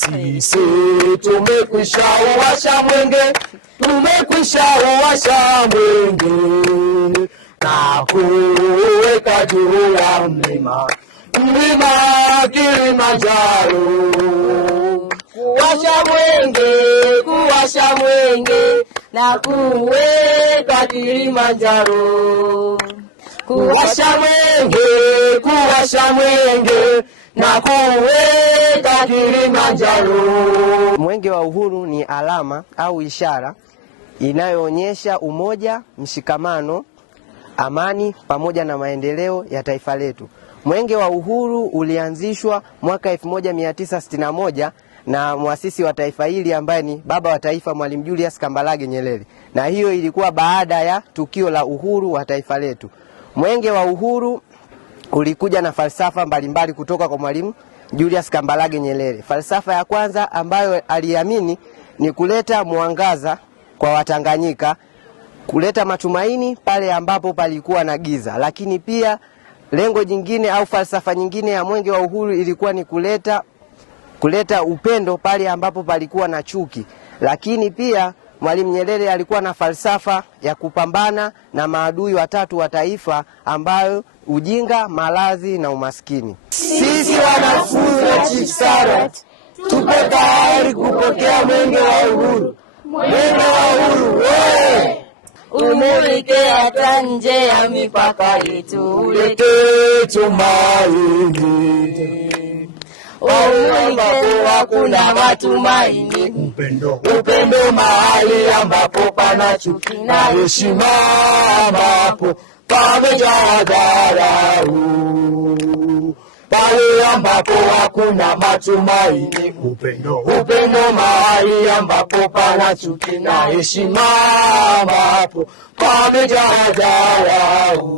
Sisi tumekwisha uwasha mwenge, tumekwisha uwasha mwenge na kuweka juu ya mlima Kilimanjaro. Kuwasha mwenge na kuweka Kilimanjaro. Kuwasha mwenge na kuweka Kilimanjaro. Mwenge wa Uhuru ni alama au ishara inayoonyesha umoja, mshikamano, amani pamoja na maendeleo ya taifa letu. Mwenge wa Uhuru ulianzishwa mwaka 1961 na muasisi wa taifa hili ambaye ni baba wa taifa Mwalimu Julius Kambarage Nyerere. Na hiyo ilikuwa baada ya tukio la uhuru wa taifa letu. Mwenge wa Uhuru ulikuja na falsafa mbalimbali kutoka kwa Mwalimu Julius Kambarage Nyerere. Falsafa ya kwanza ambayo aliamini ni kuleta mwangaza kwa Watanganyika, kuleta matumaini pale ambapo palikuwa na giza. Lakini pia lengo jingine au falsafa nyingine ya Mwenge wa Uhuru ilikuwa ni kuleta upendo pale ambapo palikuwa na chuki. Lakini pia Mwalimu Nyerere alikuwa na falsafa ya kupambana na maadui watatu wa taifa ambayo ujinga, maradhi na umaskini. Sisi wanafunzi wa Chief Sarrant tupo tayari kupokea Mwenge wa Uhuru. Mwenge wa Uhuru wewe! Umulike hata nje ya mipaka yetu, ulete tumaini. Umulike hakuna matumaini, upendo mahali ambapo pana chuki na heshima ambapo pamejaa dharau. Pale ambapo hakuna matumaini, upendo mahali ambapo pana chuki na heshima ambapo pamejaa dharau.